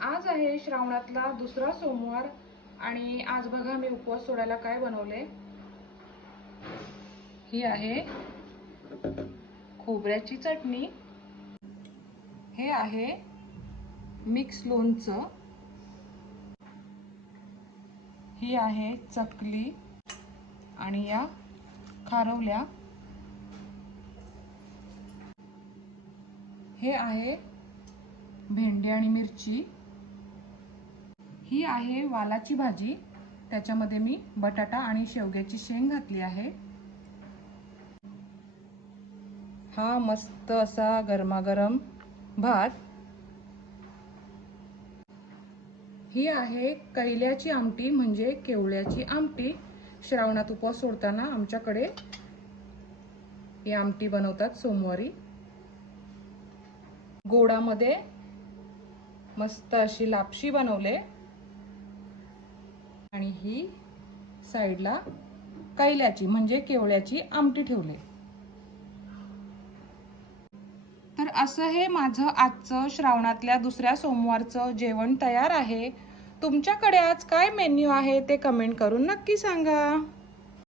आज आहे श्रावणातला दुसरा सोमवार आणि आज बघा मी उपवास सोडायला काय बनवले. ही आहे खोबऱ्याची चटणी. हे आहे मिक्स लोणचं. ही आहे चकली आणि या खारवल्या. हे आहे भेंडी आणि मिरची. ही आहे वालाची भाजी. त्याच्यामध्ये मी बटाटा आणि शेवग्याची शेंग घातली आहे. हा मस्त असा गरमागरम भात. ही आहे कैल्याची आमटी म्हणजे केवळ्याची आमटी. श्रावणात उपवास सोडताना आमच्याकडे ही आमटी बनवतात सोमवारी. गोडामध्ये मस्त अशी लापशी बनवले. आणि ही साईडला कैल्याची म्हणजे केवळ्याची आमटी ठेवले. तर असं हे माझं आजचं श्रावणातल्या दुसऱ्या सोमवारचं जेवण तयार आहे. तुमच्याकडे आज काय मेन्यू आहे ते कमेंट करून नक्की सांगा.